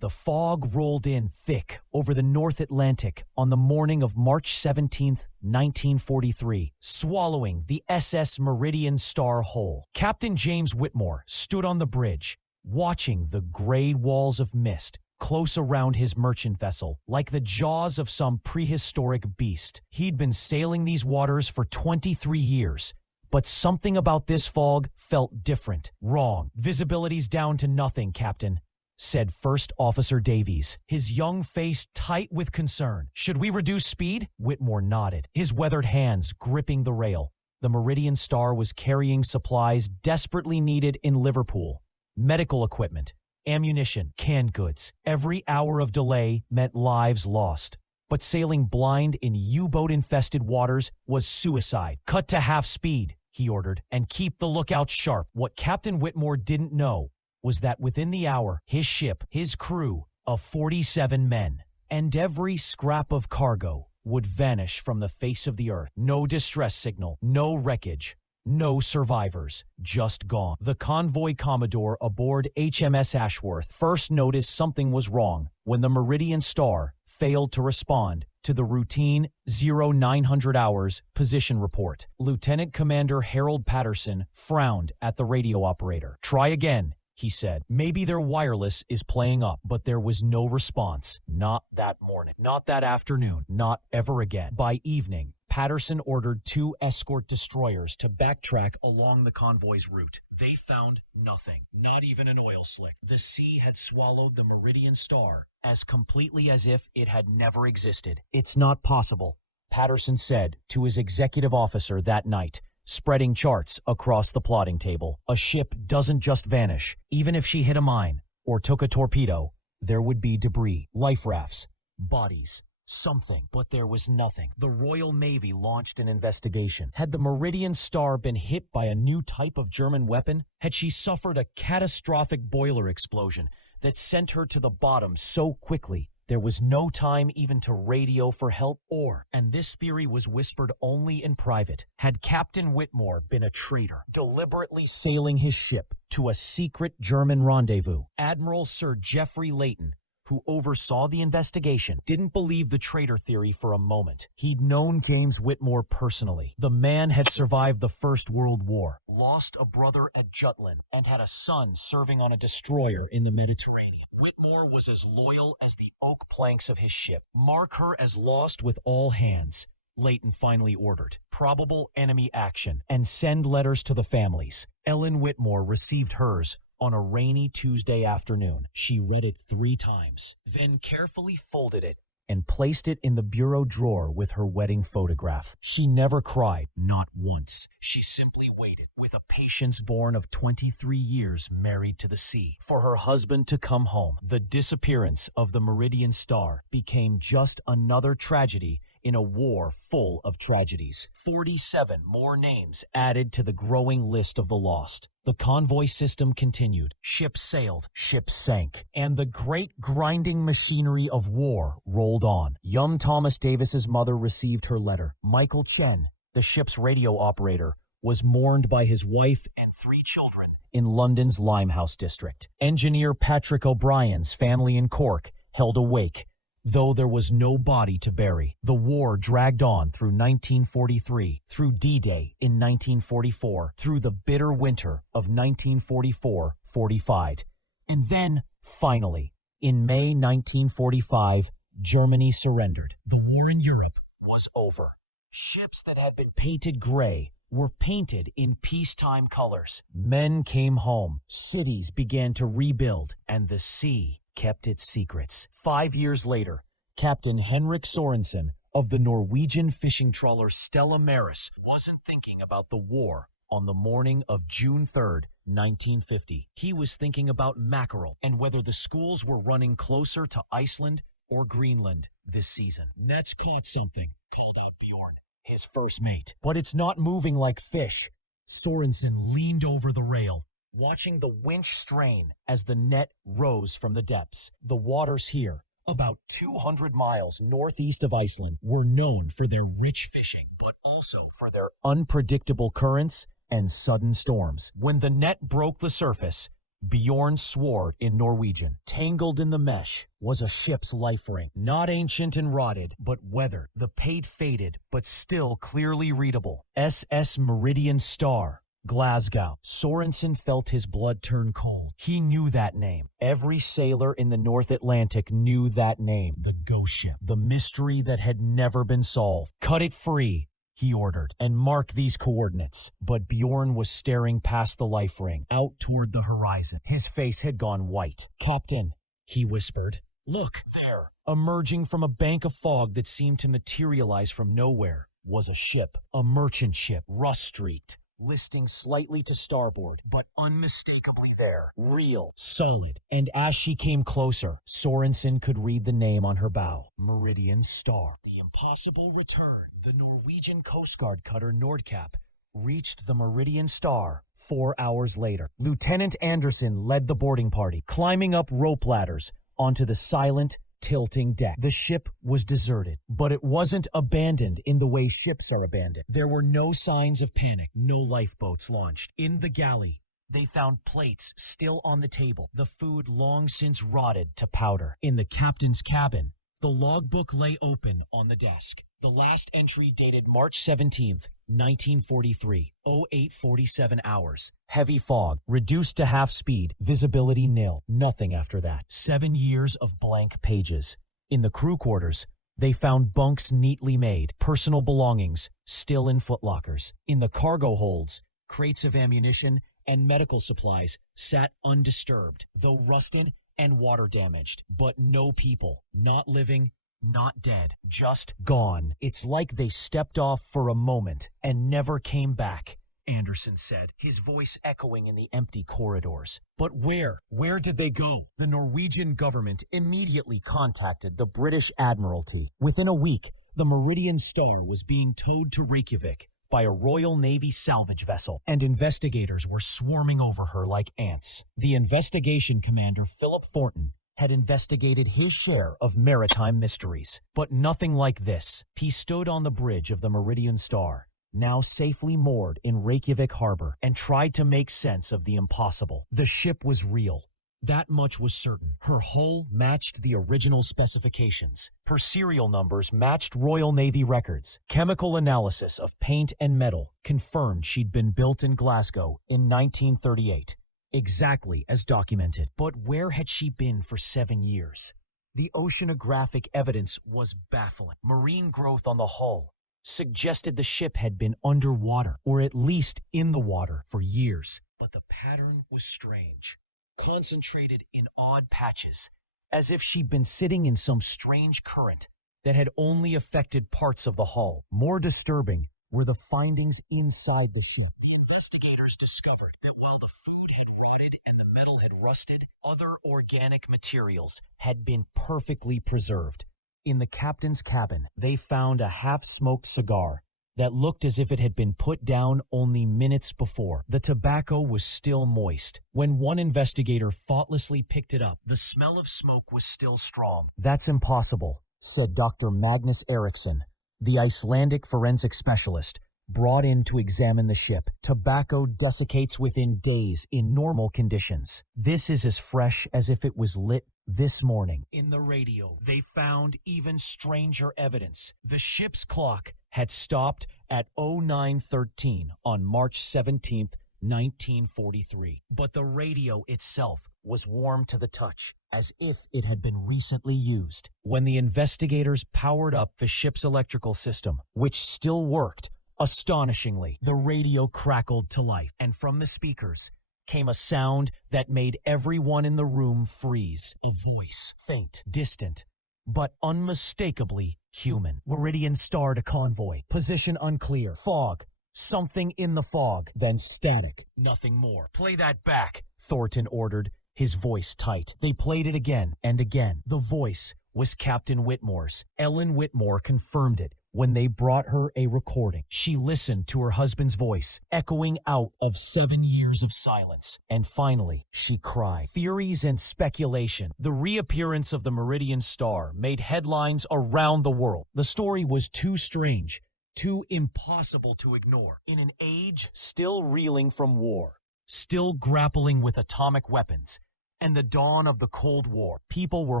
The fog rolled in thick over the North Atlantic on the morning of March 17th, 1943, swallowing the SS Meridian Star whole. Captain James Whitmore stood on the bridge, watching the gray walls of mist close around his merchant vessel, like the jaws of some prehistoric beast. He'd been sailing these waters for 23 years, but something about this fog felt different, wrong. "Visibility's down to nothing, Captain," said First Officer Davies, his young face tight with concern. "Should we reduce speed?" Whitmore nodded, his weathered hands gripping the rail. The Meridian Star was carrying supplies desperately needed in Liverpool: medical equipment, ammunition, canned goods. Every hour of delay meant lives lost. But sailing blind in U-boat-infested waters was suicide. "Cut to half speed," he ordered, "and keep the lookout sharp." What Captain Whitmore didn't know was that within the hour, his ship, his crew of 47 men, and every scrap of cargo would vanish from the face of the earth. No distress signal, no wreckage, no survivors, just gone. The convoy commodore aboard HMS Ashworth first noticed something was wrong when the Meridian Star failed to respond to the routine 0900 hours position report. Lieutenant Commander Harold Patterson frowned at the radio operator. "Try again," he said. "Maybe their wireless is playing up." But there was no response. Not that morning. Not that afternoon. Not ever again. By evening, Patterson ordered 2 escort destroyers to backtrack along the convoy's route. They found nothing, not even an oil slick. The sea had swallowed the Meridian Star as completely as if it had never existed. "It's not possible," Patterson said to his executive officer that night, spreading charts across the plotting table. "A ship doesn't just vanish. Even if she hit a mine or took a torpedo, there would be debris, life rafts, bodies, something." But there was nothing. The Royal Navy launched an investigation. Had the Meridian Star been hit by a new type of German weapon? Had she suffered a catastrophic boiler explosion that sent her to the bottom so quickly there was no time even to radio for help? Or, and this theory was whispered only in private, had Captain Whitmore been a traitor, deliberately sailing his ship to a secret German rendezvous? Admiral Sir Geoffrey Layton, who oversaw the investigation, didn't believe the traitor theory for a moment. He'd known James Whitmore personally. The man had survived the First World War, lost a brother at Jutland, and had a son serving on a destroyer in the Mediterranean. Whitmore was as loyal as the oak planks of his ship. "Mark her as lost with all hands," Layton finally ordered. "Probable enemy action, and send letters to the families." Ellen Whitmore received hers on a rainy Tuesday afternoon. She read it 3 times, then carefully folded it and placed it in the bureau drawer with her wedding photograph. She never cried, not once. She simply waited, with a patience born of 23 years married to the sea, for her husband to come home. The disappearance of the Meridian Star became just another tragedy in a war full of tragedies. 47 more names added to the growing list of the lost. The convoy system continued. Ships sailed, ships sank, and the great grinding machinery of war rolled on. Young Thomas Davis's mother received her letter. Michael Chen, the ship's radio operator, was mourned by his wife and 3 children in London's Limehouse district. Engineer Patrick O'Brien's family in Cork held a wake, though there was no body to bury. The war dragged on through 1943, through D-Day in 1944, through the bitter winter of 1944-45. And then, finally, in May 1945, Germany surrendered. The war in Europe was over. Ships that had been painted gray were painted in peacetime colors. Men came home, cities began to rebuild, and the sea kept its secrets. 5 years later, Captain Henrik Sorensen of the Norwegian fishing trawler Stella Maris wasn't thinking about the war on the morning of June 3rd, 1950. He was thinking about mackerel and whether the schools were running closer to Iceland or Greenland this season. "Net's caught something," called out Bjorn, his first mate. "But it's not moving like fish." Sorensen leaned over the rail, watching the winch strain as the net rose from the depths. The waters here, about 200 miles northeast of Iceland, were known for their rich fishing, but also for their unpredictable currents and sudden storms. When the net broke the surface, Bjorn swore in Norwegian. Tangled in the mesh was a ship's life ring. Not ancient and rotted, but weathered. The pate faded, but still clearly readable. SS Meridian Star. Glasgow. Sorensen felt his blood turn cold. He knew that name. Every sailor in the North Atlantic knew that name. The ghost ship. The mystery that had never been solved. Cut it free, he ordered, and mark these coordinates. But Bjorn was staring past the life ring, out toward the horizon. His face had gone white. "Captain," he whispered. "Look, there." Emerging from a bank of fog that seemed to materialize from nowhere was a ship. A merchant ship, rust-streaked, listing slightly to starboard, but unmistakably there. Real, solid. And as she came closer, Sorensen could read the name on her bow. Meridian Star. The impossible return. The Norwegian Coast Guard cutter Nordkapp reached the Meridian Star 4 hours later. Lieutenant Anderson led the boarding party, climbing up rope ladders onto the silent, tilting deck. The ship was deserted, but it wasn't abandoned in the way ships are abandoned. There were no signs of panic, no lifeboats launched. In the galley, they found plates still on the table, the food long since rotted to powder. In the captain's cabin, the logbook lay open on the desk. The last entry dated March 17th, 1943, 08:47 hours. Heavy fog, reduced to half speed, visibility nil, nothing after that. 7 years of blank pages. In the crew quarters, they found bunks neatly made, personal belongings still in footlockers. In the cargo holds, crates of ammunition and medical supplies sat undisturbed, though rusted and water damaged. But no people, not living, not dead, just gone. "It's like they stepped off for a moment and never came back," Anderson said, his voice echoing in the empty corridors. But where? Where did they go? The Norwegian government immediately contacted the British Admiralty. Within a week, the Meridian Star was being towed to Reykjavik by a Royal Navy salvage vessel, and investigators were swarming over her like ants. The investigation commander, Philip Thornton, had investigated his share of maritime mysteries, but nothing like this. He stood on the bridge of the Meridian Star, now safely moored in Reykjavik harbor, and tried to make sense of the impossible. The ship was real. That much was certain. Her hull matched the original specifications. Her serial numbers matched Royal Navy records. Chemical analysis of paint and metal confirmed she'd been built in Glasgow in 1938. Exactly as documented. But where had she been for 7 years? The oceanographic evidence was baffling. Marine growth on the hull suggested the ship had been underwater, or at least in the water, for years. But the pattern was strange, concentrated in odd patches, as if she'd been sitting in some strange current that had only affected parts of the hull. More disturbing were the findings inside the ship. The investigators discovered that while the food had rotted and the metal had rusted, other organic materials had been perfectly preserved. In the captain's cabin, they found a half-smoked cigar that looked as if it had been put down only minutes before. The tobacco was still moist. When one investigator thoughtlessly picked it up, the smell of smoke was still strong. "That's impossible," said Dr. Magnus Eriksson, the Icelandic forensic specialist brought in to examine the ship. "Tobacco desiccates within days in normal conditions. This is as fresh as if it was lit this morning." In the radio, they found even stranger evidence. The ship's clock had stopped at 09:13 on March 17th, 1943. But the radio itself was warm to the touch, as if it had been recently used. When the investigators powered up the ship's electrical system, which still worked, astonishingly, the radio crackled to life, and from the speakers came a sound that made everyone in the room freeze. A voice, faint, distant, but unmistakably human. "Meridian Star to convoy. Position unclear. Fog. Something in the fog." Then static. Nothing more. "Play that back," Thornton ordered, his voice tight. They played it again and again. The voice was Captain Whitmore's. Ellen Whitmore confirmed it when they brought her a recording. She listened to her husband's voice, echoing out of 7 years of silence. And finally, she cried. Theories and speculation. The reappearance of the Meridian Star made headlines around the world. The story was too strange, too impossible to ignore. In an age still reeling from war, still grappling with atomic weapons, and the dawn of the Cold War. People were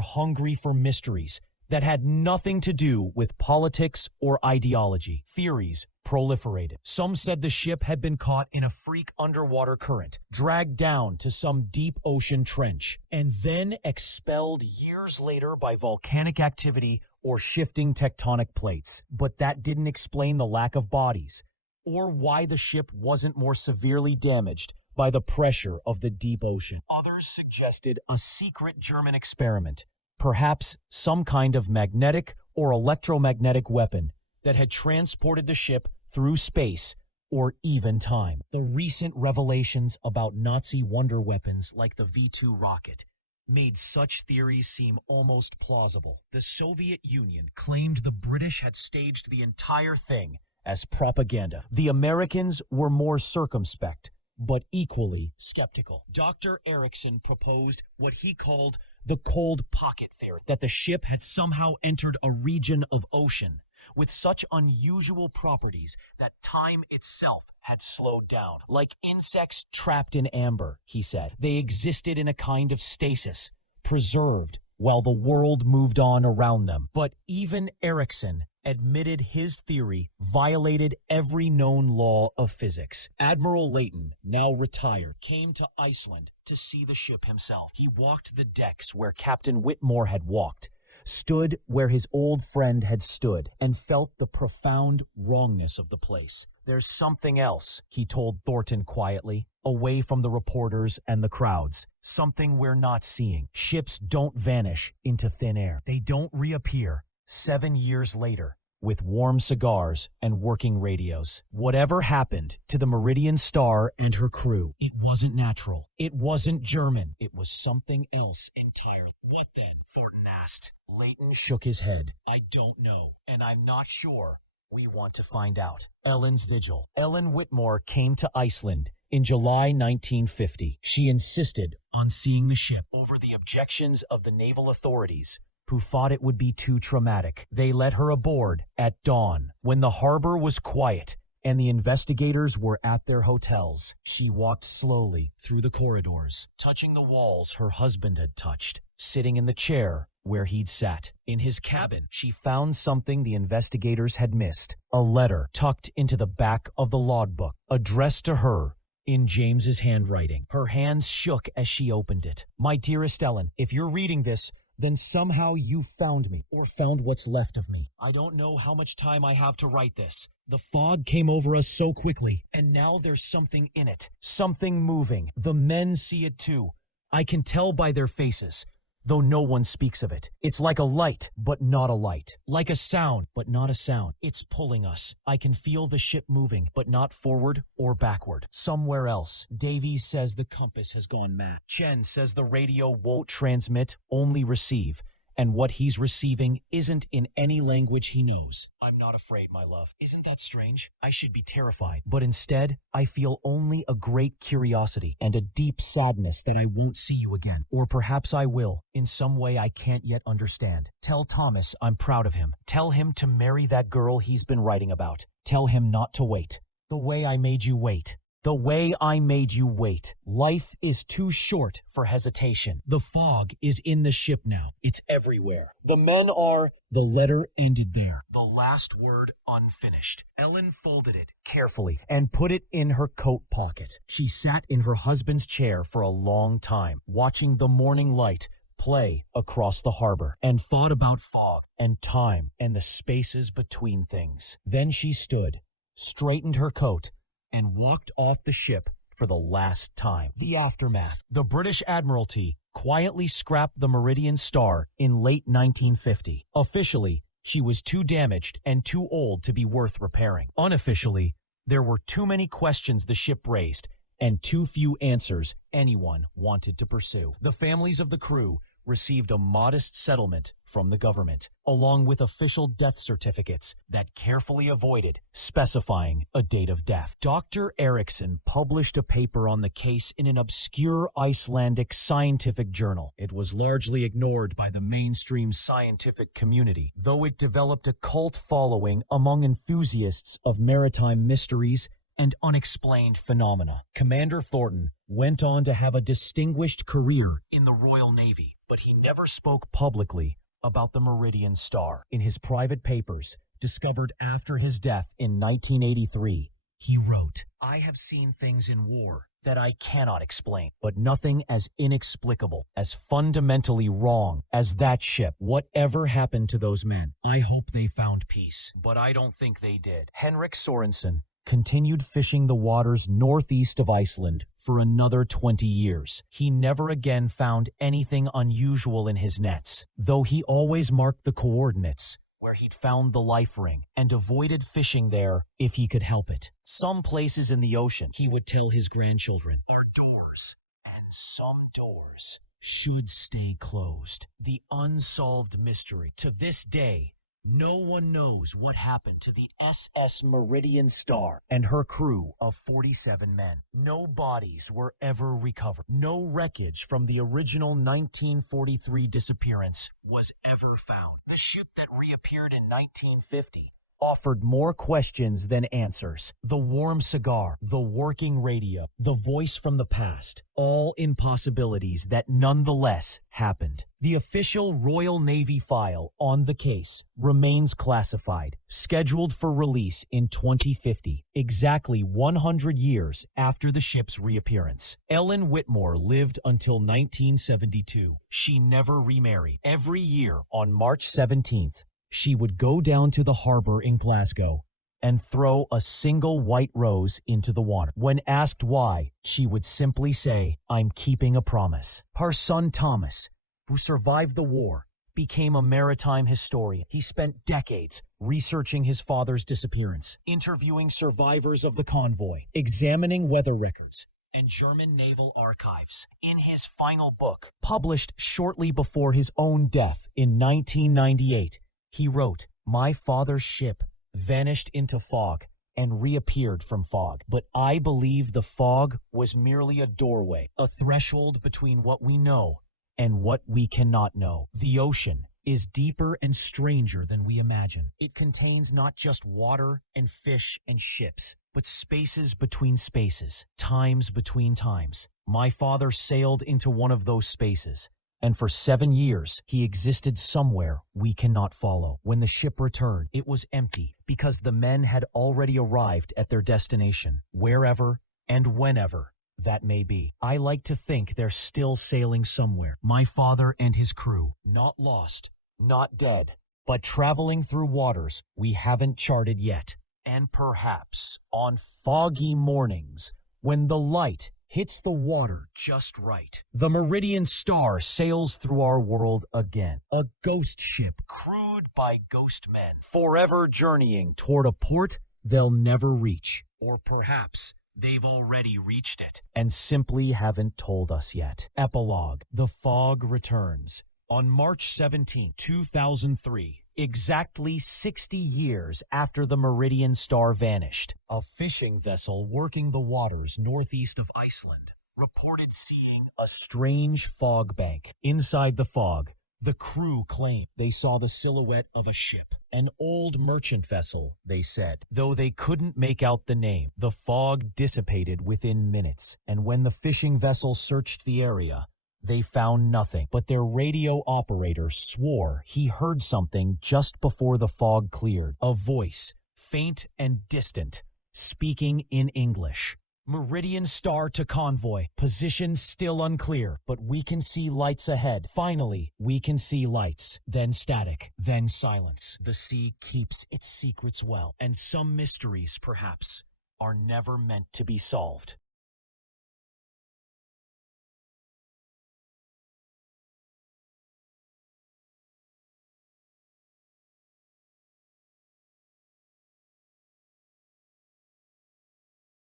hungry for mysteries that had nothing to do with politics or ideology. Theories proliferated. Some said the ship had been caught in a freak underwater current, dragged down to some deep ocean trench, and then expelled years later by volcanic activity or shifting tectonic plates. But that didn't explain the lack of bodies, or why the ship wasn't more severely damaged by the pressure of the deep ocean. Others suggested a secret German experiment, perhaps some kind of magnetic or electromagnetic weapon that had transported the ship through space or even time. The recent revelations about Nazi wonder weapons like the V-2 rocket made such theories seem almost plausible. The Soviet Union claimed the British had staged the entire thing as propaganda. The Americans were more circumspect, but equally skeptical. Dr. Erickson proposed what he called the cold pocket theory, that the ship had somehow entered a region of ocean with such unusual properties that time itself had slowed down. Like insects trapped in amber, he said. They existed in a kind of stasis, preserved while the world moved on around them. But even Erickson admitted his theory violated every known law of physics. Admiral Layton, now retired, came to Iceland to see the ship himself. He walked the decks where Captain Whitmore had walked, stood where his old friend had stood, and felt the profound wrongness of the place. "There's something else," he told Thornton quietly, away from the reporters and the crowds. "Something we're not seeing. Ships don't vanish into thin air. They don't reappear 7 years later with warm cigars and working radios. Whatever happened to the Meridian Star and her crew, it wasn't natural. It wasn't German. It was something else entirely." "What then?" Thornton asked. Layton shook his head. "I don't know, and I'm not sure we want to find out." Ellen's vigil. Ellen Whitmore came to Iceland in July 1950. She insisted on seeing the ship over the objections of the naval authorities, who thought it would be too traumatic. They let her aboard at dawn, when the harbor was quiet and the investigators were at their hotels. She walked slowly through the corridors, touching the walls her husband had touched, sitting in the chair where he'd sat. In his cabin, she found something the investigators had missed: a letter tucked into the back of the logbook, addressed to her in James's handwriting. Her hands shook as she opened it. "My dearest Ellen, if you're reading this, then somehow you found me, or found what's left of me. I don't know how much time I have to write this. The fog came over us so quickly, and now there's something in it, something moving. The men see it too. I can tell by their faces, though no one speaks of it. It's like a light, but not a light. Like a sound, but not a sound. It's pulling us. I can feel the ship moving, but not forward or backward. Somewhere else. Davies says the compass has gone mad. Chen says the radio won't transmit, only receive. And what he's receiving isn't in any language he knows. I'm not afraid, my love. Isn't that strange? I should be terrified. But instead, I feel only a great curiosity and a deep sadness that I won't see you again. Or perhaps I will, in some way I can't yet understand. Tell Thomas I'm proud of him. Tell him to marry that girl he's been writing about. Tell him not to wait. The way I made you wait. The way I made you wait. Life is too short for hesitation. The fog is in the ship now. It's everywhere. The men are..." The letter ended there, the last word unfinished. Ellen folded it carefully and put it in her coat pocket. She sat in her husband's chair for a long time, watching the morning light play across the harbor, and thought about fog and time and the spaces between things. Then she stood, straightened her coat, and walked off the ship for the last time. The aftermath. The British Admiralty quietly scrapped the Meridian Star in late 1950. Officially, she was too damaged and too old to be worth repairing. Unofficially, there were too many questions the ship raised and too few answers anyone wanted to pursue. The families of the crew received a modest settlement from the government, along with official death certificates that carefully avoided specifying a date of death. Dr. Erickson published a paper on the case in an obscure Icelandic scientific journal. It was largely ignored by the mainstream scientific community, though it developed a cult following among enthusiasts of maritime mysteries and unexplained phenomena. Commander Thornton went on to have a distinguished career in the Royal Navy, but he never spoke publicly about the Meridian Star. In his private papers, discovered after his death in 1983, he wrote, "I have seen things in war that I cannot explain, but nothing as inexplicable, as fundamentally wrong as that ship. Whatever happened to those men? I hope they found peace, but I don't think they did." Henrik Sorensen continued fishing the waters northeast of Iceland for another 20 years. He never again found anything unusual in his nets, though he always marked the coordinates where he'd found the life ring and avoided fishing there if he could help it. Some places in the ocean, he would tell his grandchildren, are doors, and some doors should stay closed. The unsolved mystery. To this day, no one knows what happened to the SS Meridian Star and her crew of 47 men. No bodies were ever recovered. No wreckage from the original 1943 disappearance was ever found. The ship that reappeared in 1950 offered more questions than answers. The warm cigar, the working radio, the voice from the past, all impossibilities that nonetheless happened. The official Royal Navy file on the case remains classified, scheduled for release in 2050, exactly 100 years after the ship's reappearance. Ellen Whitmore lived until 1972. She never remarried. Every year on March 17th, she would go down to the harbor in Glasgow and throw a single white rose into the water. When asked why, she would simply say, "I'm keeping a promise." Her son Thomas, who survived the war, became a maritime historian. He spent decades researching his father's disappearance, interviewing survivors of the convoy, examining weather records, and German naval archives. In his final book, published shortly before his own death in 1998, he wrote, "My father's ship vanished into fog and reappeared from fog. But I believe the fog was merely a doorway, a threshold between what we know and what we cannot know. The ocean is deeper and stranger than we imagine. It contains not just water and fish and ships, but spaces between spaces, times between times. My father sailed into one of those spaces, and for 7 years, he existed somewhere we cannot follow. When the ship returned, it was empty because the men had already arrived at their destination, wherever and whenever that may be. I like to think they're still sailing somewhere. My father and his crew, not lost, not dead, but traveling through waters we haven't charted yet. And perhaps on foggy mornings, when the light hits the water just right, the Meridian Star sails through our world again. A ghost ship crewed by ghost men, forever journeying toward a port they'll never reach. Or perhaps they've already reached it and simply haven't told us yet. Epilogue. The fog returns. On March 17, 2003, exactly 60 years after the Meridian Star vanished, a fishing vessel working the waters northeast of Iceland reported seeing a strange fog bank. Inside the fog, the crew claimed they saw the silhouette of a ship, an old merchant vessel, they said. Though they couldn't make out the name, the fog dissipated within minutes, and when the fishing vessel searched the area, they found nothing. But their radio operator swore he heard something just before the fog cleared. A voice, faint and distant, speaking in English. Meridian Star to convoy. Position still unclear, but we can see lights ahead. Finally, we can see lights. Then static. Then silence. The sea keeps its secrets well, and some mysteries, perhaps, are never meant to be solved.